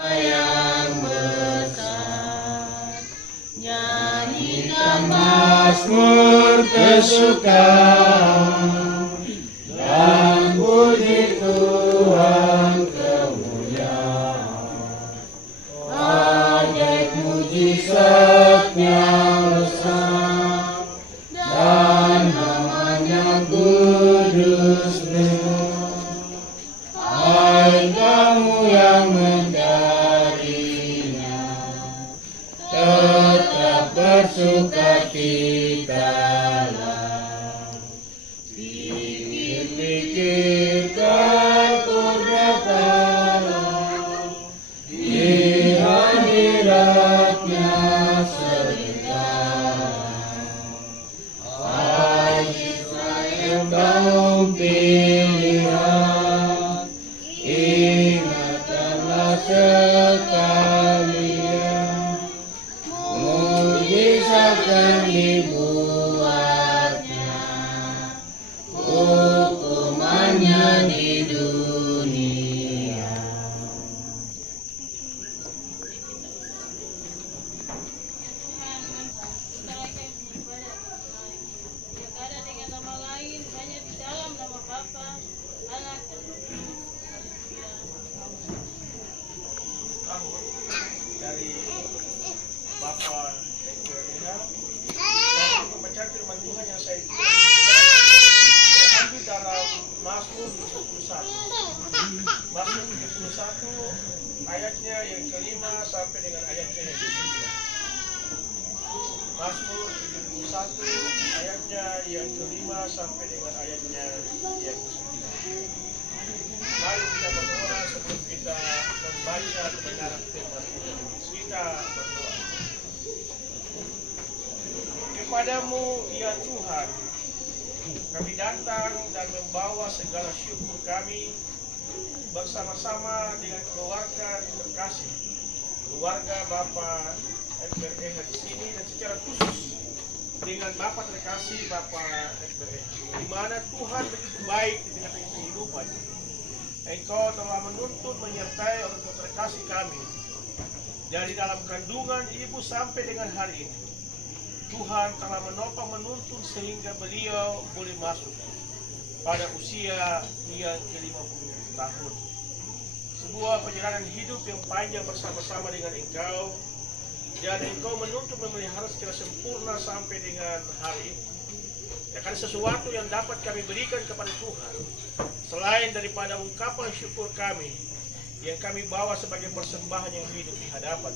yang besar. Nyanyikan mazmur kesukaan dan puji Tuhan kemuliaan. Ajaib mujizatnya besar dan namanya kudus benar. Hai kamu yang mencarinya, tetap bersukacitalah. Pikir-pikirkan kudrat Allah, di hadiratnya sebentar. Hai Israel kaum pilihan, ingatkanlah sekalian, mujizat yang dibuatnya, hukumannya di dunia. Ada dengan nama lain hanya di dalam nama Bapa, Anak dan Roh Kudus. Dari Bapak dan pembacaan firman Tuhan yang saya ambil dalam Mazmur 71. Mazmur 71 ayatnya yang kelima sampai dengan ayatnya yang ke-9. Mazmur 71 ayatnya yang kelima sampai dengan ayatnya yang ke-9. Mari kita berdoa sebelum kita membaca kebenaran firman Tuhan. Kita berdoa. Kepadamu ya Tuhan, kami datang dan membawa segala syukur kami bersama-sama dengan keluarga terkasih, keluarga Bapak FBRH di sini, dan secara khusus dengan Bapak terkasih Bapak FBRH, di mana Tuhan begitu baik di tengah kehidupan. Engkau telah menuntun menyertai orang tua terkasih kami dari dalam kandungan ibu sampai dengan hari ini. Tuhan telah menopang menuntun sehingga beliau boleh masuk pada usia yang ke-50 tahun. Sebuah perjalanan hidup yang panjang bersama-sama dengan Engkau, dan Engkau menuntun memelihara secara sempurna sampai dengan hari ini. Akan sesuatu yang dapat kami berikan kepada Tuhan selain daripada ungkapan syukur kami yang kami bawa sebagai persembahan yang hidup di hadapan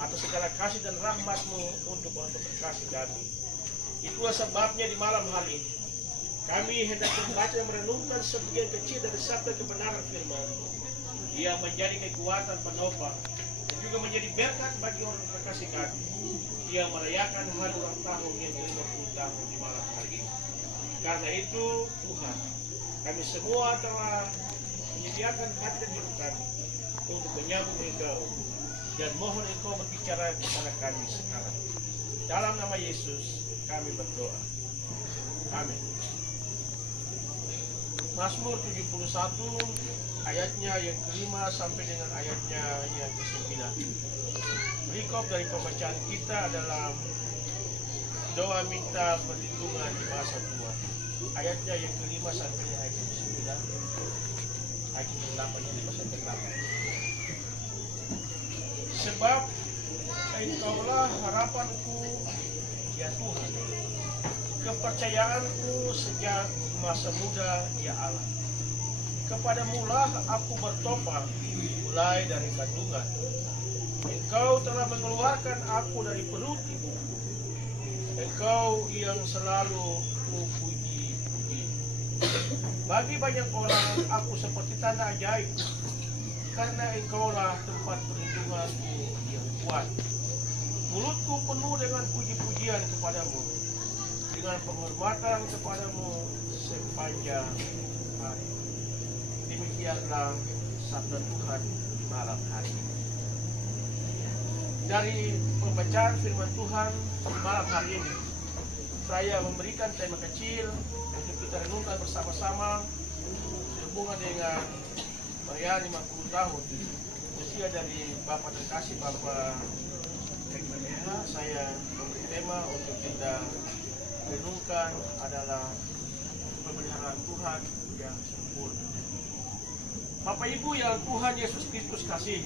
atas segala kasih dan rahmat-Mu untuk orang terkasih kami. Itulah sebabnya di malam hari ini kami hendak membaca dan merenungkan sebagian kecil dari sabda kebenaran firman yang menjadi kekuatan penopang dan juga menjadi berkat bagi orang terkasih kami yang merayakan hari ulang tahun yang ke-50 tahun di malam hari ini. Karena itu Tuhan, kami semua telah menyediakan hati dan hidup kami untuk menyambut Engkau, dan mohon Engkau berbicara kepada kami sekarang. Dalam nama Yesus kami berdoa. Amin. Mazmur 71 ayatnya yang kelima sampai dengan ayatnya yang ke-9. Berikut dari pembacaan kita adalah doa minta perlindungan di masa tua. Ayatnya yang kelima sampai dengan ayat ke-9. Ayat ke-8 sampai 8. Sebab Engkaulah harapanku ya Tuhan, kepercayaanku sejak masa muda ya Allah. Kepadamulah aku bertopang mulai dari kandungan. Engkau telah mengeluarkan aku dari perut ibu. Engkau yang selalu kupuji-puji. Bagi banyak orang aku seperti tanda ajaib, karena Engkaulah tempat perlindunganku yang kuat. Mulutku penuh dengan puji-pujian kepadamu, dengan penghormatan kepadamu sepanjang hari. Demikianlah sabda Tuhan malam hari ini. Dari pembacaan firman Tuhan malam hari ini, saya memberikan tema kecil untuk kita renungkan bersama-sama sehubungan dengan perayaan 50 tahun usia dari Bapak terkasih Bapak Ekmeneha, saya memberi tema untuk kita renungkan adalah pemeliharaan Tuhan yang sempurna. Bapak Ibu yang Tuhan Yesus Kristus kasih,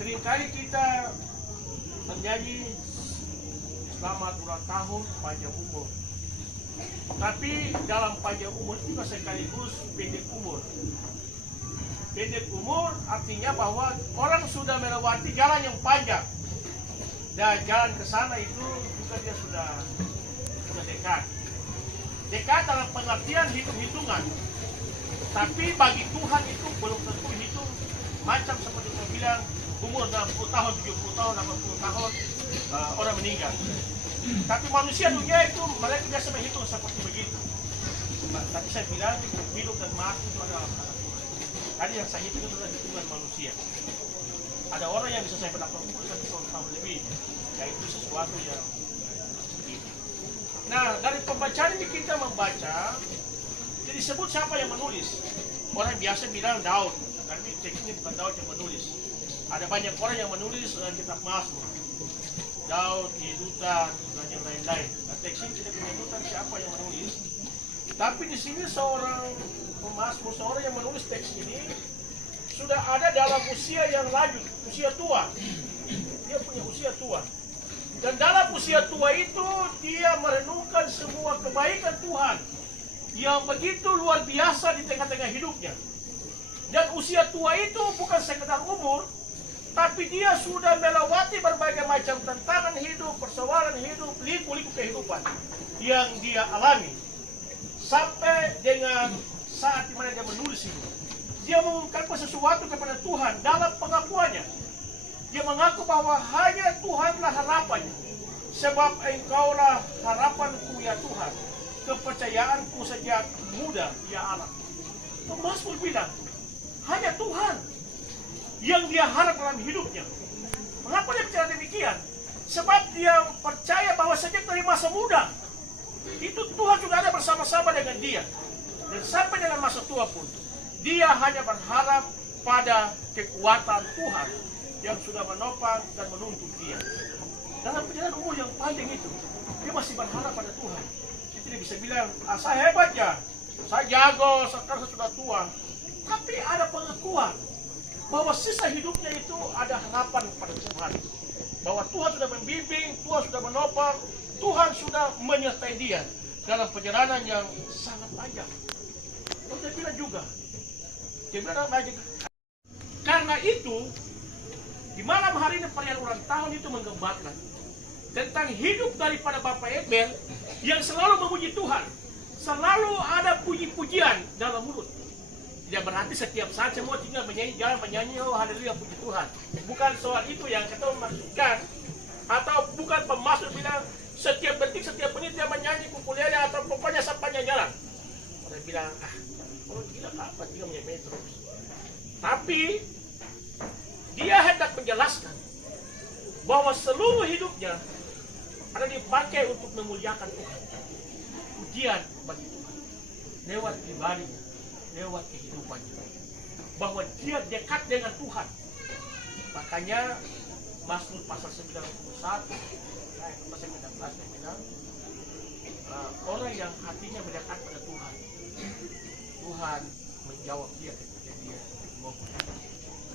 seringkali kita bernyanyi selamat ulang tahun, panjang umur. Tapi dalam panjang umur juga sekaligus pendek umur. Pendek umur artinya bahwa orang sudah melewati jalan yang panjang. Dan jalan ke sana itu juga dia sudah dekat. Dekat dalam pengertian hitung-hitungan. Tapi bagi Tuhan itu belum tentu hitung macam seperti saya bilang umur 60 tahun, 70 tahun, 80 tahun orang meninggal. Tapi manusia dunia itu mereka biasa menghitung seperti begitu. Tapi saya bilang hidup dan mati itu adalah anak Tuhan. Tadi yang saya hitung itu adalah hitungan manusia. Ada orang yang bisa saya berlakukan 100 tahun lebih. Yaitu sesuatu yang seperti itu. Nah, dari pembacaan ini kita membaca, jadi disebut siapa yang menulis. Orang biasa bilang Daud, tapi teks ini bukan Daud yang menulis. Ada banyak orang yang menulis kitab Mazmur. Daud, Yedutan, dan yang lain-lain. Nah, teks ini tidak menyebutkan siapa yang menulis. Tapi di sini seorang pemazmur, seorang yang menulis teks ini sudah ada dalam usia yang lanjut, usia tua. Dia punya usia tua. Dan dalam usia tua itu dia merenungkan semua kebaikan Tuhan yang begitu luar biasa di tengah-tengah hidupnya. Dan usia tua itu bukan sekedar umur, tapi dia sudah melewati berbagai macam tantangan hidup, persoalan hidup, liku-liku kehidupan yang dia alami. Sampai dengan saat dimana dia menulis ini, dia mengungkapkan sesuatu kepada Tuhan dalam pengakuannya. Dia mengaku bahwa hanya Tuhanlah harapannya. Sebab Engkaulah harapanku ya Tuhan. Kepercayaanku sejak muda ya Allah. Pemazmur bilang, hanya Tuhan yang dia harap dalam hidupnya. Mengapa dia bicara demikian? Sebab dia percaya bahwa sejak dari masa muda itu Tuhan sudah ada bersama-sama dengan dia. Dan sampai dengan masa tua pun dia hanya berharap pada kekuatan Tuhan yang sudah menopang dan menuntun dia. Dalam perjalanan umur yang panjang itu, dia masih berharap pada Tuhan. Dia tidak bisa bilang, saya hebat ya, saya jago, sekarang saya sudah tua. Tapi ada pengakuan bahwa sisa hidupnya itu ada harapan pada Tuhan. Bahwa Tuhan sudah membimbing, Tuhan sudah menopang, Tuhan sudah menyertai dia dalam perjalanan yang sangat panjang. Dan dia bilang juga, karena itu, di malam hari ini perayaan ulang tahun itu menggambarkan tentang hidup daripada Bapak Ebel yang selalu memuji Tuhan. Selalu ada puji-pujian dalam mulut. Tidak berarti setiap saat semua tinggal menyanyi, jangan menyanyi, oh haleluya puji Tuhan. Bukan soal itu yang kita maksudkan. Atau bukan pemazmur bilang setiap detik, setiap menit dia menyanyi kukulele atau pokoknya sampahnya jalan. Orang bilang, kalau gila apa dia menyanyi terus. Tapi dia hendak menjelaskan bahwa seluruh hidupnya ada dipakai untuk memuliakan Tuhan. Pujian bagi Tuhan lewat pribadinya, lewat kehidupannya, bahwa dia dekat dengan Tuhan. Makanya Mazmur pasal 91 ayat 19 bilang orang yang hatinya mendekat pada Tuhan, Tuhan menjawab dia ketika dia memohon.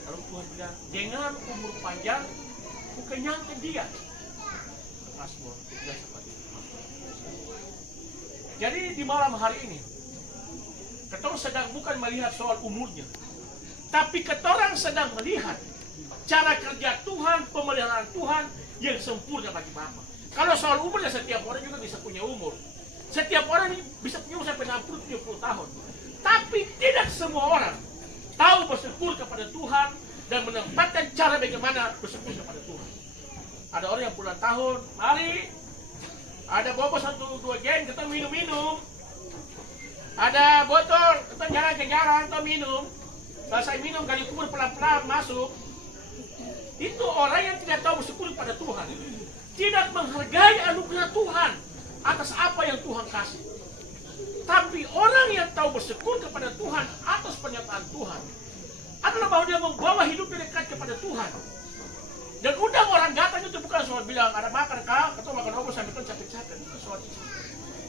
Lalu Tuhan bilang, dengan umur panjang, ku kenyangkan dia. Mazmur bilang seperti itu. Jadi di malam hari ini, ketorang sedang bukan melihat soal umurnya, tapi ketorang sedang melihat cara kerja Tuhan, pemeliharaan Tuhan yang sempurna bagi Bapa. Kalau soal umurnya, setiap orang juga bisa punya umur. Setiap orang bisa punya umur sampai 60-70 tahun. Tapi tidak semua orang tahu bersyukur kepada Tuhan dan menempatkan cara bagaimana bersyukur kepada Tuhan. Ada orang yang puluhan tahun, mari ada bobo 1-2 gen, kita minum-minum. Ada botol, kita jarang-jarang kita minum. Selesai minum, gali kubur pelan-pelan masuk. Itu orang yang tidak tahu bersyukur kepada Tuhan. Tidak menghargai anugerah Tuhan atas apa yang Tuhan kasih. Tapi orang yang tahu bersyukur kepada Tuhan atas pernyataan Tuhan, adalah bahwa dia membawa hidupnya dekat kepada Tuhan. Dan undang orang datang itu bukan soal bilang ada makan kau, atau makan robot sampai kan capek-capek, bukan soal itu.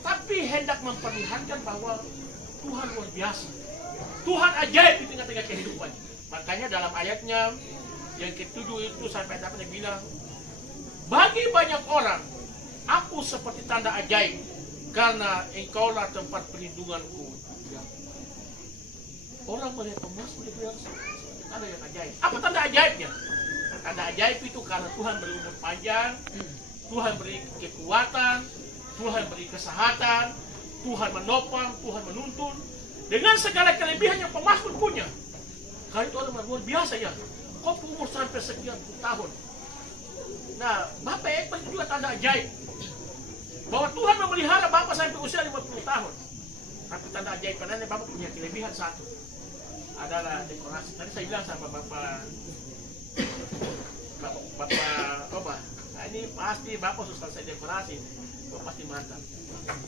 Tapi hendak memperlihatkan bahwa Tuhan luar biasa. Tuhan ajaib di tengah-tengah kehidupan. Makanya dalam ayatnya yang ke-7 itu sampai dapat dia bilang, bagi banyak orang, aku seperti tanda ajaib, karena engkaulah tempat perlindunganku. Orang melihat emas, melihat tanda yang ajaib. Apa tanda ajaibnya? Tanda ajaib itu karena Tuhan beri umur panjang, Tuhan beri kekuatan, Tuhan beri kesehatan, Tuhan menopang, Tuhan menuntun, dengan segala kelebihan yang pemazmur punya. Kalau itu orang luar biasa ya. Kau umur sampai sekian puluh tahun. Nah, Bapak Ekman juga tanda ajaib. Bahwa Tuhan memelihara Bapak sampai usia 50 tahun. Tapi tanda ajaib karena Bapak punya kelebihan satu. Adalah dekorasi. Tadi saya bilang sama Bapak Oba, nah ini pasti Bapak sudah selesai dekorasi. Bapak pasti mantap.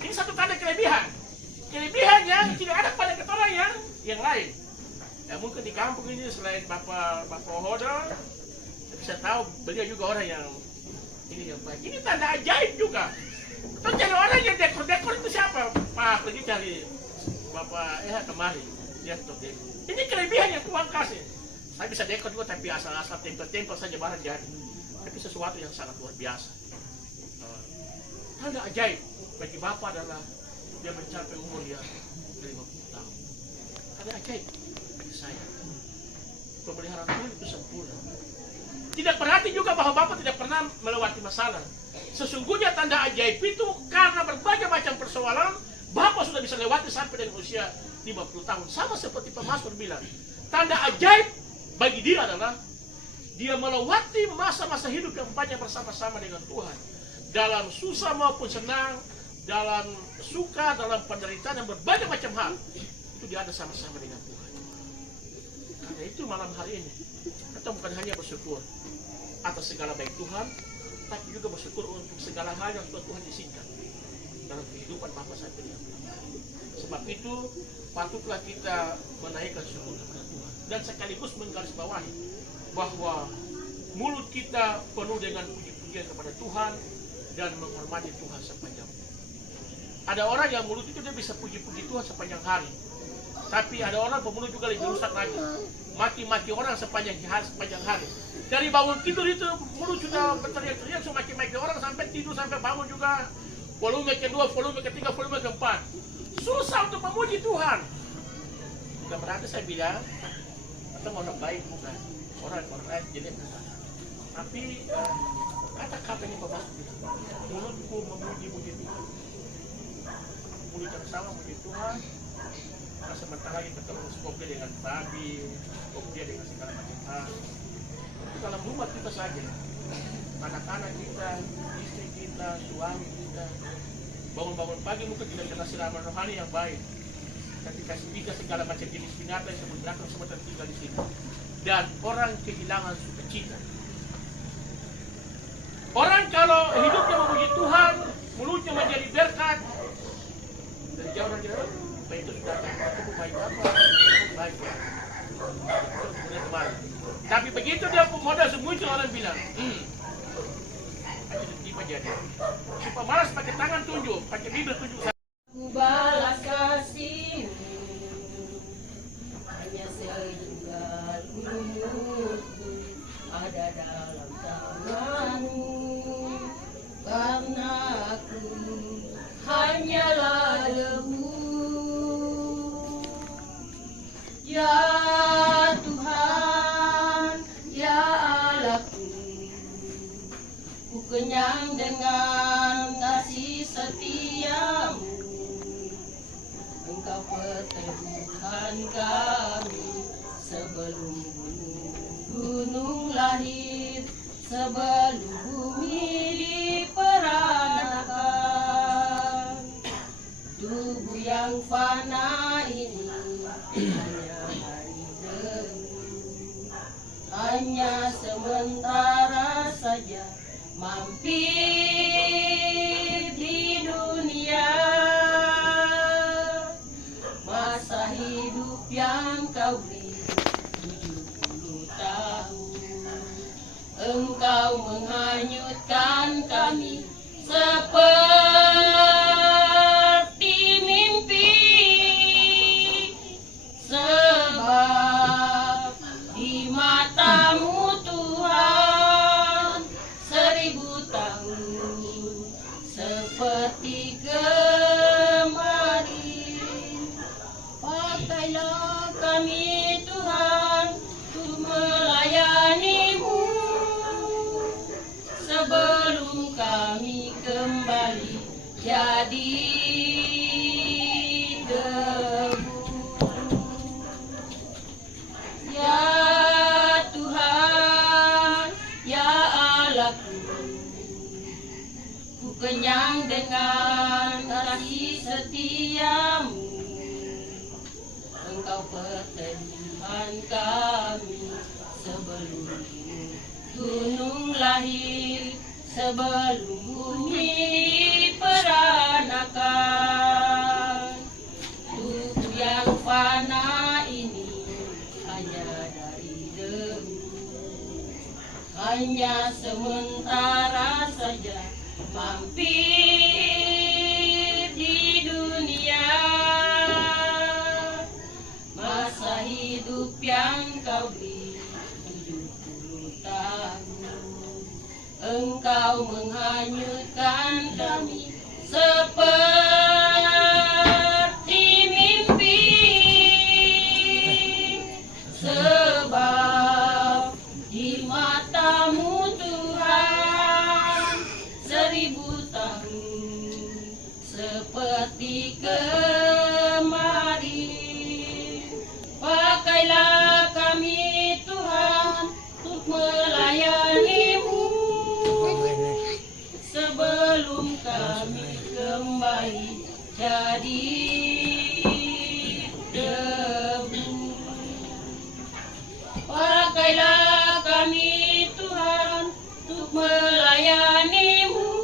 Ini satu tanda kelebihan. Kelebihan yang tidak ada pada orang yang lain. Ya mungkin di kampung ini selain Bapak Hodo, saya tahu beliau juga orang yang ini yang baik. Ini tanda ajaib juga. Terus jadi orang yang dekor itu siapa? Pak pergi cari Bapak kemari dia untuk dekor. Ini kelebihan yang Tuhan kasih. Saya bisa dekor juga tapi asal-asal tempel-tempel saja barang jadi. Tapi sesuatu yang sangat luar biasa. Tanda ajaib bagi Bapak adalah dia mencapai umur yang 50 tahun. Tanda ajaib bagi saya. Pemeliharaan Tuhan itu sempurna. Tidak berarti juga bahwa Bapak tidak pernah melewati masalah. Sesungguhnya tanda ajaib itu karena berbagai macam persoalan, Bapak sudah bisa lewati sampai dengan usia 50 tahun. Sama seperti pemazmur bilang, tanda ajaib bagi dia adalah dia melewati masa-masa hidup yang banyak bersama-sama dengan Tuhan. Dalam susah maupun senang, dalam suka, dalam penderitaan, dan berbagai macam hal. Itu dia ada sama-sama dengan Tuhan. Karena itu malam hari ini, kita bukan hanya bersyukur atas segala baik Tuhan, tapi juga bersyukur untuk segala hal yang sudah Tuhan izinkan dalam kehidupan Bapak sampai dengan Tuhan. Sebab itu, patutlah kita menaikkan syukur kepada Tuhan. Dan sekaligus menggarisbawahi bahwa mulut kita penuh dengan puji-pujian kepada Tuhan dan menghormati Tuhan sepanjang. Ada orang yang mulut itu dia bisa puji-puji Tuhan sepanjang hari. Tapi ada orang pemulut juga lebih rusak lagi. Maki-maki orang sepanjang hari. Dari bangun tidur itu mulut sudah berteriak-teriak, so maki-maki orang sampai tidur, sampai bangun juga. Volume kedua, volume ketiga, volume keempat. Susah untuk memuji Tuhan. Bukan berarti saya bilang kita orang baik, bukan. Orang lain jelek, bukan. Tapi kata-kata ini Bapak mulutku memuji-muji Tuhan. Mulut yang sama memuji Tuhan. Nah, sementara kita terus kopi dengan babi, kopi dengan segala macam hal. Itu dalam rumah kita saja, anak-anak kita, istri kita, suami kita, bangun-bangun pagi mungkin tidak kena siraman rohani yang baik. Ketika kita segala macam jenis binatang yang sebenarnya semua tinggal di sini. Dan orang kehilangan sukacita. Orang kalau hidupnya memuji Tuhan, mulutnya menjadi berkat, dari jauh dan jauh. Baik itu sudah ketemu baik apa? Baik. Tapi begitu dia modal muncul orang bilang, aja tiba jadi. Supaya malas pakai tangan tunjuk, pakai bibir tunjuk. Ku balas kasihmu hanya sehingga umurku ada dalam tanganmu, karena aku hanyalah debu. Ya Tuhan, ya Allahku, ku kenyang dengan kasih setiamu. Engkau pertemukan kami sebelum gunung lahir, sebelum bumi diperanakan. Tubuh yang fana ini hanya sementara saja mampir di dunia. Masa hidup yang kau beri 70 Engkau menghanyutkan kami seperti mimpi, sebab di matamu Tuhan 1000 tahun seperti kemarin. Pakailah kami Tuhan untuk melayani-Mu sebelum kami kembali jadi debu. Ya Tuhan, ya Allahku, ku kenyang dengan kasih setia-Mu. Engkau pertemuan kami sebelum gunung lahir, sebelum bumi peranakan. Tubuh yang fana ini hanya dari debu, hanya sementara saja mampir di dunia. Masa hidup yang kau beri 70 tahun, Engkau menghanyutkan kami seperti mimpi, sebab di mata-Mu Tuhan 1000 tahun seperti kemarin. Pakailah kami Tuhan untuk melayani-Mu sebelum kami kembali jadi debu. Pakailah kami Tuhan untuk melayani-Mu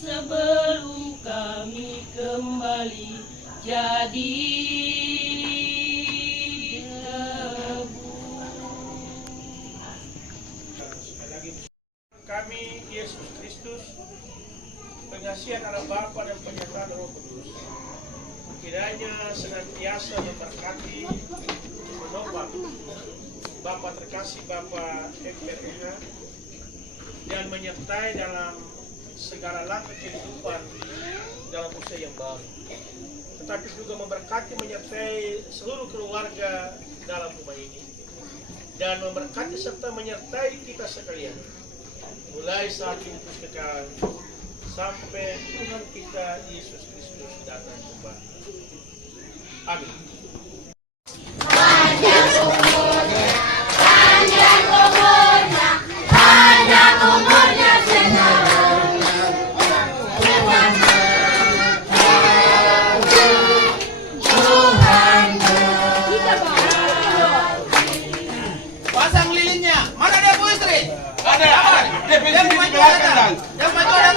sebelum kami kembali jadi debu. Kami Yesus Kristus, pengasihan Allah Bapa dan penyertaan Roh Kudus, kiranya senantiasa memberkati, menopang Bapa terkasih Bapa MPRH dan menyertai dalam segala langkah kehidupan dalam usia yang baru, tetapi juga memberkati menyertai seluruh keluarga dalam rumah ini dan memberkati serta menyertai kita sekalian mulai saat ini terus kekal sampai Tuhan kita Yesus Kristus datang kembali. Amin. Panjang umurnya pasang lilinnya. Mana dia Bu Istri? Ada. Yang di belakang. Yang maju ada.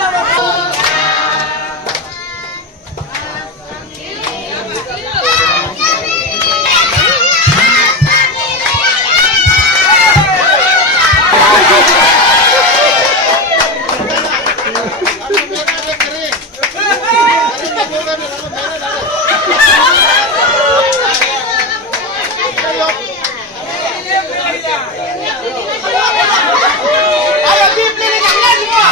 Ayo tim lilingkan semua.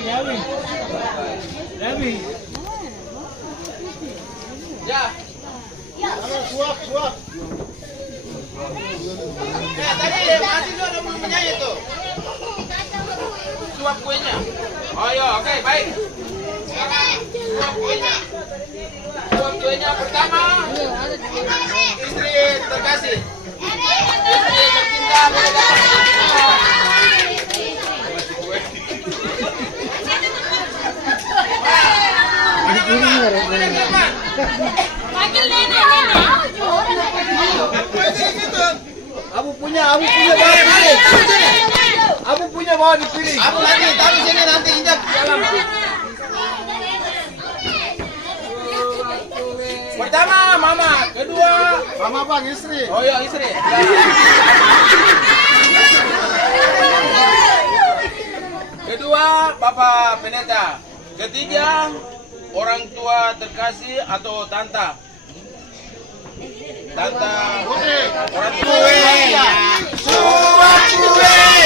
Ya. Tadi mahasiswa udah belum menyanyi tuh. Suap kuenya. Oh iya, oke, baik. Sekarang suap kuenya. Suap kuenya pertama. Istri terkasih. Istri tercinta boleh datang. Panggil nenek. Abu punya bawa dipilih. Abu punya bawa dipilih. Aku lagi, tapi sini nanti injak jalan. Pertama mama, kedua Mama bang istri. oh iya istri. Kedua bapak pendeta. Ketiga orang tua terkasih atau tanta. Tanta orang tua. Suap kue.